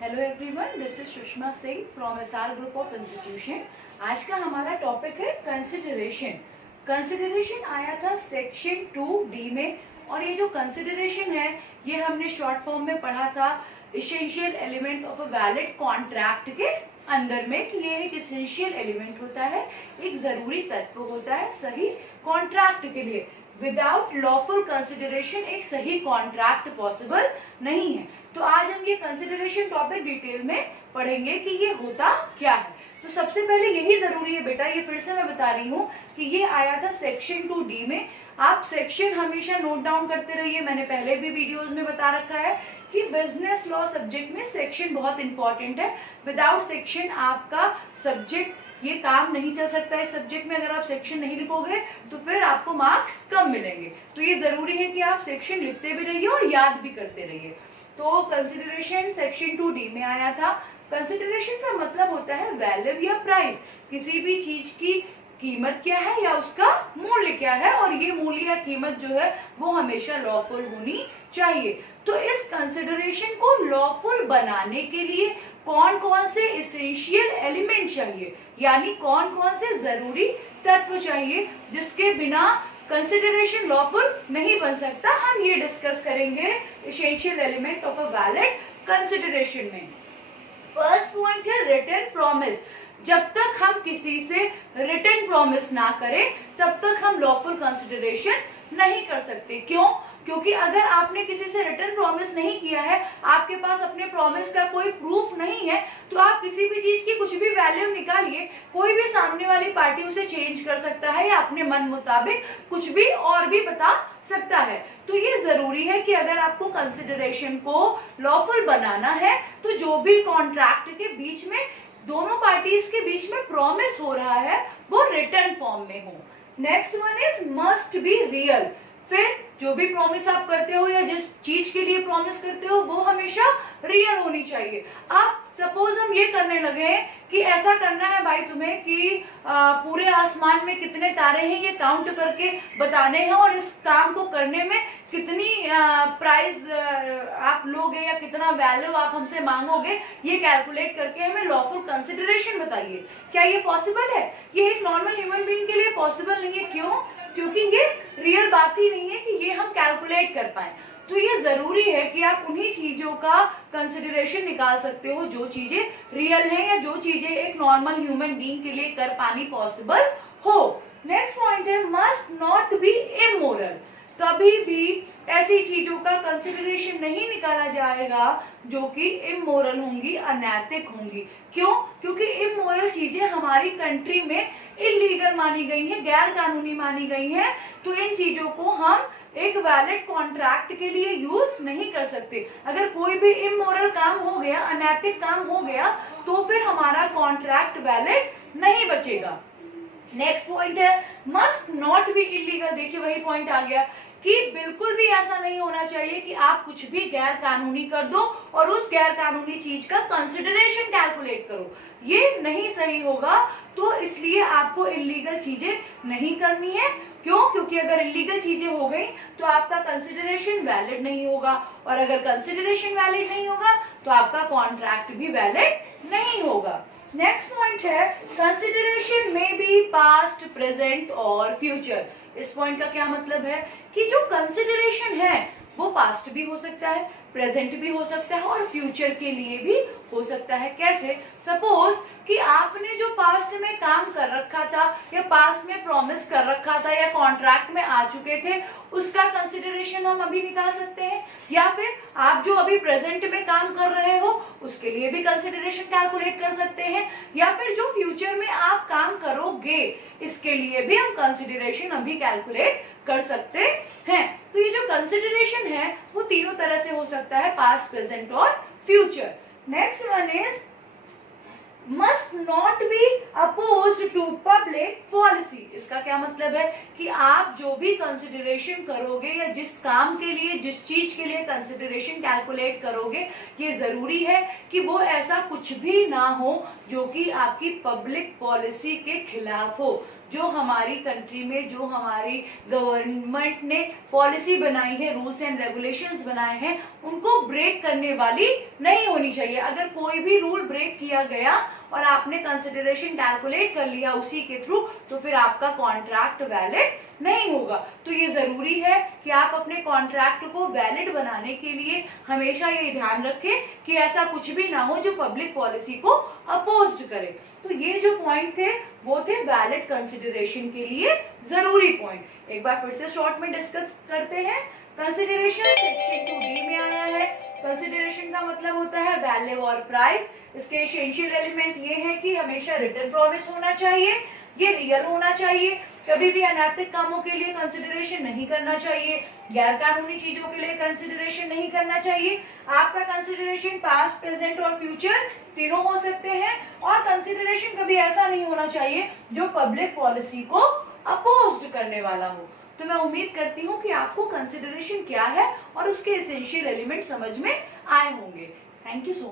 Hello everyone, this is Sushma Singh from SR group of institution. आज का हमारा टॉपिक है कंसिडरेशन। कंसिडरेशन आया था सेक्शन 2D में, और ये जो कंसिडरेशन है ये हमने शॉर्ट फॉर्म में पढ़ा था essential element of a valid contract के अंदर में, कि ये एक इसेंशियल एलिमेंट होता है, एक जरूरी तत्व होता है सही कॉन्ट्रैक्ट के लिए। विदाउट लॉफुल कंसिडरेशन एक सही कॉन्ट्रैक्ट पॉसिबल नहीं है। तो आज हम ये कंसिडरेशन टॉपिक डिटेल में पढ़ेंगे कि ये होता क्या है। तो सबसे पहले यही जरूरी है बेटा, ये फिर से मैं बता रही हूँ कि ये आया था सेक्शन 2D में। आप सेक्शन हमेशा नोट डाउन करते रहिए, मैंने पहले भी वीडियोस में बता रखा है कि बिजनेस लॉ सब्जेक्ट में सेक्शन बहुत इंपॉर्टेंट है। विदाउट सेक्शन आपका सब्जेक्ट ये काम नहीं चल सकता है। इस सब्जेक्ट में अगर आप सेक्शन नहीं लिखोगे तो फिर आपको मार्क्स कम मिलेंगे। तो ये जरूरी है कि आप सेक्शन लिखते भी रहिए और याद भी करते रहिए। तो कंसिडरेशन सेक्शन 2D में आया था। कंसिडरेशन का मतलब होता है वैल्यू या प्राइस, किसी भी चीज की कीमत क्या है या उसका मूल्य क्या है, और ये मूल्य या कीमत जो है वो हमेशा लॉफुल होनी चाहिए। तो इस कंसिडरेशन को लॉफुल बनाने के लिए कौन कौन से इसेंशियल एलिमेंट चाहिए, यानी कौन कौन से जरूरी तत्व चाहिए जिसके बिना कंसिडरेशन लॉफुल नहीं बन सकता, हम ये डिस्कस करेंगे essential element of a valid consideration में। फर्स्ट पॉइंट है रिटन प्रॉमिस। जब तक हम किसी से रिटन प्रॉमिस ना करें तब तक हम लॉफुल कंसिडरेशन नहीं कर सकते। क्यों? क्योंकि अगर आपने किसी से रिटन प्रॉमिस नहीं किया है, आपके पास अपने प्रॉमिस का कोई प्रूफ नहीं है, तो आप किसी भी चीज की कुछ भी वैल्यू निकालिए, कोई भी सामने वाली पार्टी उसे चेंज कर सकता है या अपने मन मुताबिक कुछ भी और भी बता सकता है। तो ये जरूरी है कि अगर आपको कंसिडरेशन को लॉफुल बनाना है तो जो भी कॉन्ट्रैक्ट के बीच में दोनों पार्टीज के बीच में प्रॉमिस हो रहा है वो रिटन फॉर्म में हो। Next one is must be real. फिर जो भी प्रॉमिस आप करते हो या जिस चीज के लिए प्रॉमिस करते हो वो हमेशा रियल होनी चाहिए। आप सपोज हम ये करने लगे कि ऐसा करना है भाई तुम्हें कि पूरे आसमान में कितने तारे हैं ये काउंट करके बताने हैं, और इस काम को करने में कितनी प्राइस आप लोगे या कितना वैल्यू आप हमसे मांगोगे, ये कैलकुलेट करके हमें लॉफुल कंसिडरेशन बताइए। क्या ये पॉसिबल है? ये एक नॉर्मल ह्यूमन बीइंग के लिए पॉसिबल नहीं है। क्यों? क्योंकि ये रियल बात ही नहीं है कि ये हम कैलकुलेट कर पाए। तो ये जरूरी है कि आप उन्हीं चीजों का कंसिडरेशन निकाल सकते हो जो चीजें रियल हैं या जो चीजें एक नॉर्मल ह्यूमन बीइंग के लिए कर पानी पॉसिबल हो। नेक्स्ट पॉइंट है मस्ट नॉट बी इमोरल। कभी भी ऐसी चीजों का कंसिडरेशन नहीं निकाला जाएगा जो कि इमोरल होंगी, अनैतिक होंगी। क्यों? क्योंकि इमोरल चीजें हमारी कंट्री में इलीगल मानी गई हैं, गैर कानूनी मानी गई हैं। तो इन चीजों को हम एक वैलिड कॉन्ट्रैक्ट के लिए यूज नहीं कर सकते। अगर कोई भी इमोरल काम हो गया, अनैतिक काम हो गया, तो फिर हमारा कॉन्ट्रैक्ट वैलिड नहीं बचेगा। नेक्स्ट पॉइंट है मस्ट नॉट बी इलीगल। देखिए वही पॉइंट आ गया कि बिल्कुल भी ऐसा नहीं होना चाहिए कि आप कुछ भी गैर कानूनी कर दो और उस गैर कानूनी चीज का कंसिडरेशन कैलकुलेट करो, ये नहीं सही होगा। तो इसलिए आपको इलीगल चीजें नहीं करनी है। क्यों? क्योंकि अगर इलीगल चीजें हो गई तो आपका कंसिडरेशन वैलिड नहीं होगा, और अगर कंसिडरेशन वैलिड नहीं होगा तो आपका कॉन्ट्रैक्ट भी वैलिड नहीं होगा। नेक्स्ट पॉइंट है कंसिडरेशन में बी पास्ट, प्रेजेंट और फ्यूचर। इस पॉइंट का क्या मतलब है कि जो कंसिडरेशन है वो पास्ट भी हो सकता है, प्रेजेंट भी हो सकता है और फ्यूचर के लिए भी हो सकता है। कैसे? सपोज कि आपने जो पास्ट में काम कर रखा था या पास्ट में प्रॉमिस कर रखा था या कॉन्ट्रैक्ट में आ चुके थे, उसका कंसिडरेशन हम अभी निकाल सकते हैं, या फिर आप जो अभी प्रेजेंट में काम कर रहे हो उसके लिए भी कंसिडरेशन कैलकुलेट कर सकते हैं, या फिर जो फ्यूचर में आप काम करोगे इसके लिए भी हम कंसिडरेशन अभी कैलकुलेट कर सकते हैं। तो ये जो कंसिडरेशन है वो तीनों तरह से हो सकता है, पास्ट, प्रेजेंट और future. Next one is must not be opposed to public policy. इसका क्या मतलब है कि आप जो भी कंसिडरेशन करोगे या जिस काम के लिए, जिस चीज के लिए कंसिडरेशन कैलकुलेट करोगे, ये जरूरी है कि वो ऐसा कुछ भी ना हो जो कि आपकी पब्लिक पॉलिसी के खिलाफ हो। जो हमारी कंट्री में, जो हमारी गवर्नमेंट ने पॉलिसी बनाई है, रूल्स एंड रेगुलेशंस बनाए हैं, उनको ब्रेक करने वाली नहीं होनी चाहिए। अगर कोई भी रूल ब्रेक किया गया और आपने कंसिडरेशन कैलकुलेट कर लिया उसी के थ्रू, तो फिर आपका कॉन्ट्रैक्ट वैलिड नहीं होगा। तो ये जरूरी है कि आप अपने कॉन्ट्रैक्ट को वैलिड बनाने के लिए हमेशा ये ध्यान रखें कि ऐसा कुछ भी ना हो जो पब्लिक पॉलिसी को अपोज्ड करे। तो ये जो पॉइंट थे वो थे वैलिड कंसिडरेशन के लिए जरूरी पॉइंट। एक बार फिर से शॉर्ट में डिस्कस करते हैं। कंसिडरेशन सेक्शन 2D में आया है। कंसिडरेशन का मतलब होता है वैल्यू और प्राइस। इसके एसेंशियल एलिमेंट ये है कि हमेशा रिटन प्रॉमिस होना चाहिए, ये रियल होना चाहिए, कभी भी अनैतिक कामों के लिए कंसिडरेशन नहीं करना चाहिए, गैर कानूनी चीजों के लिए कंसिडरेशन नहीं करना चाहिए। आपका कंसिडरेशन पास्ट, प्रेजेंट और फ्यूचर तीनों हो सकते हैं, और कंसिडरेशन कभी ऐसा नहीं होना चाहिए जो पब्लिक पॉलिसी को अपोज्ड करने वाला हो। तो मैं उम्मीद करती हूँ कि आपको कंसिडरेशन क्या है और उसके एसेंशियल एलिमेंट समझ में आए होंगे। Thank you so much.